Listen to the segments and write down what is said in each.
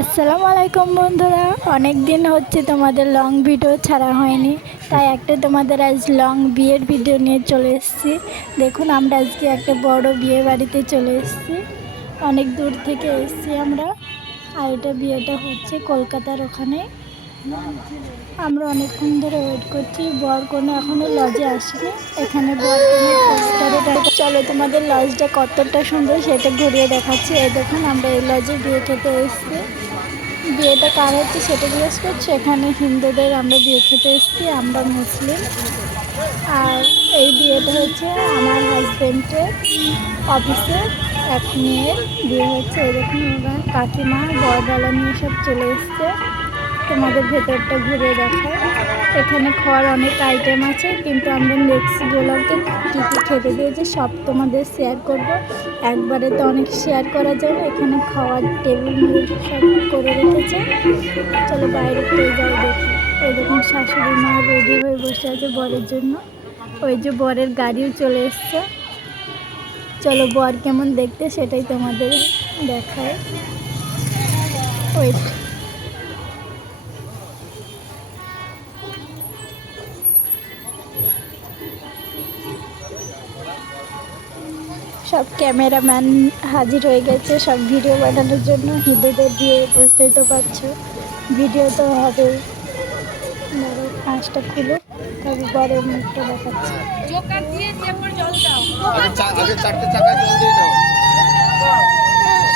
আসসালামু আলাইকুম বন্ধুরা, অনেক দিন হচ্ছে তোমাদের লং ভিডিও ছাড়া হয়নি, তাই একটা তোমাদের আজ লং বিয়ের ভিডিও নিয়ে চলে এসেছি। দেখুন, আমরা আজকে একটা বড় বিয়ে বাড়িতে চলে এসেছি। অনেক দূর থেকে এসেছি আমরা। আর এটা বিয়েটা হচ্ছে কলকাতার ওখানে। আমরা অনেকক্ষণ ধরে ওয়েট করছি। বর কোনো এখনও লজে আসেনি। এখানে বর কোনো পোস্টারে চলো তোমাদের লজটা কতটা সুন্দর সেটা ঘুরিয়ে দেখাচ্ছি। এই দেখুন, আমরা এই লজে বিয়ে খেতে এসেছি। বিয়েটা কার হচ্ছে সেটা জিজ্ঞেস করছি। এখানে হিন্দুদের আমরা বিয়ে খেতে এসেছি, আমরা মুসলিম। আর এই বিয়েটা হচ্ছে আমার হাজব্যান্ডের অফিসের এক মেয়ের বিয়ে হচ্ছে। এই দেখুন, ওরা কাকিমা বরডালা নিয়ে সব চলে এসছে। তোমাদের ভেতরটা ঘুরে দেখায়। এখানে খাওয়ার অনেক আইটেম আছে, কিন্তু আমরা নেক্সট ব্লগে কী কী খেতে দিয়েছি সব তোমাদের শেয়ার করব। একবারে তো অনেক শেয়ার করা যাবে। এখানে খাওয়ার টেবিল সব করে রেখেছে। চলো বাইরে পেয়ে যাই দেখি। ওই দেখুন, শাশুড়ি মা রেডি হয়ে বসে আছে বরের জন্য। ওই যে বরের গাড়িও চলে এসছে। চলো বর কেমন দেখতে সেটাই তোমাদের দেখায়। ওই সব ক্যামেরাম্যান হাজির হয়ে গেছে সব ভিডিও বানানোর জন্য। হিন্দুদের দিয়ে বুঝতেই তো পারছো, ভিডিও তো হবে। কাঁচটা খুলে তবে বরের মুখটা দেখাচ্ছে।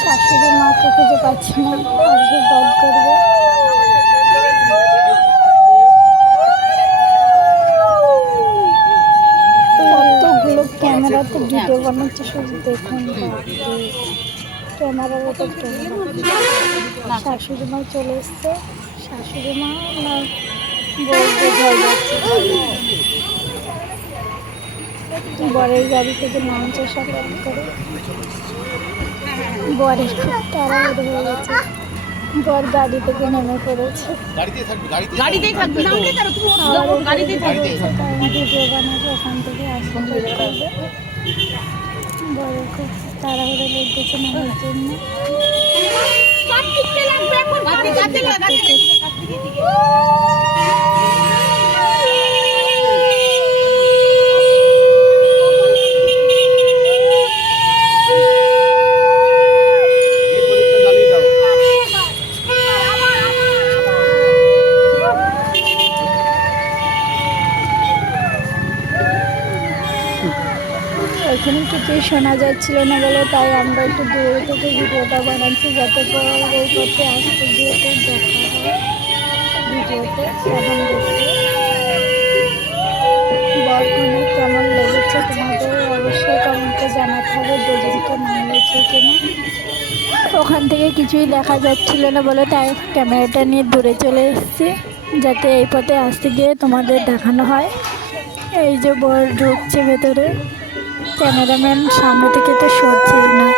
শাশুড়ি মাকে খুঁজে পাচ্ছি না, বন্ধ করবে। কতগুলো ক্যামেরাতে ভিডিও বানাচ্ছে, শুধু দেখুন। ক্যামেরার ওপর ক্যামেরা। শাশুড়ি মা চলে এসছে। শাশুড়ি মা না বোঝাই যাচ্ছে। বরের গাড়ি থেকে নামছে সব করে। বরের খুব তাড়াহুড়ো হয়ে গেছে। বর গাড়ি থেকে নেমে পড়েছে। ভিডিও বানাবো, ওখান থেকে আসবে। বরের খুব তাড়াহুড়ো লেগেছে নামার জন্য। এখানে কিছুই শোনা যাচ্ছিল না বলে তাই আমরা একটু দূরে থেকে ভিডিওটা বানাচ্ছি, যাতে এই করতে আসতে গিয়েতে দেখা হয় ভিডিওতে। কেমন দেখতে বরগুনে কেমন লেগেছে তোমাদের অবশ্যই কমেন্টে জানাতে হবে। দুজনকে মানিয়েছে কিনা। ওখান থেকে কিছুই দেখা যাচ্ছিল না বলে তাই ক্যামেরাটা নিয়ে দূরে চলে এসেছি, যাতে এই পথে আসতে গিয়ে তোমাদের দেখানো হয়। এই যে বর ঢুকছে ভেতরে, ক্যামেরাম্যান সামনে থেকে তো সরছেই না।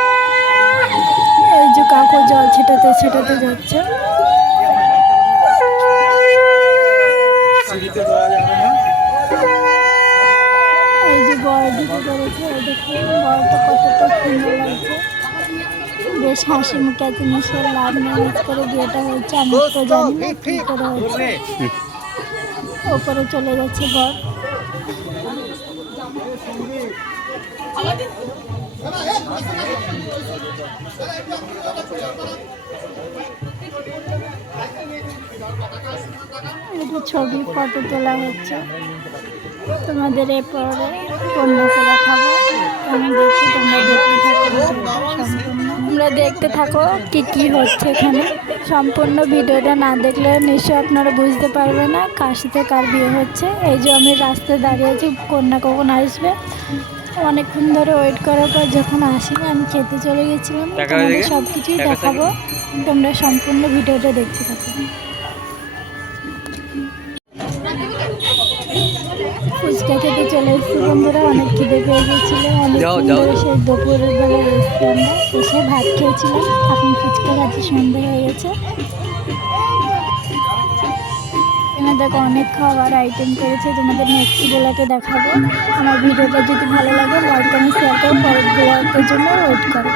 এই যে কাকু জল ছেটাতে ছেটাতে যাচ্ছে। এই যে বর ঢুকে পড়েছে। দেখুন বরটা কতটা সুন্দর লাগছে। বেশ হাসি মুখে আছে। মিশে লাভ ম্যারেজ করে বিয়েটা হয়েছে। আমি তো জানি না কী করে হয়েছে। ওপরে চলে যাচ্ছে বর। এটা ছবি ফটো তোলা হচ্ছে। তোমাদের এরপরে কন্যাকে দেখাবো। আমি দেখি, তোমরা দেখতে থাকো। তোমরা দেখতে থাকো কি হচ্ছে এখানে। সম্পূর্ণ ভিডিওটা না দেখলে নিশ্চয়ই আপনারা বুঝতে পারবে না কার সাথে কার বিয়ে হচ্ছে। এই যে আমি রাস্তায় দাঁড়িয়ে আছি, কন্যা কখন আসবে। অনেকক্ষণ ধরে ওয়েট করার পর যখন আসেনি, আমি খেতে চলে গেছিলাম। তোমাদের সব কিছুই দেখাবো, তোমরা সম্পূর্ণ ভিডিওটা দেখতে থাকো। ফুচকা খেতে চলে এসেছি বন্ধুরা। অনেক খিদে পেয়ে গেছিলো। অনেক ধরে সেই দুপুরের বেলা এসেছি আমরা। এসে ভাত খেয়েছিলাম, এখন ফুচকা খাচ্ছি। সন্ধ্যা হয়ে গেছে। এখানে দেখো অনেক খাবার আইটেম করেছে। তোমাদের নেক্সট ব্লগে দেখাবো। আমার ভিডিওটা যদি ভালো লাগে লাইক কমেন্ট শেয়ার করো। পরের ব্লগের জন্য ওয়েট করো।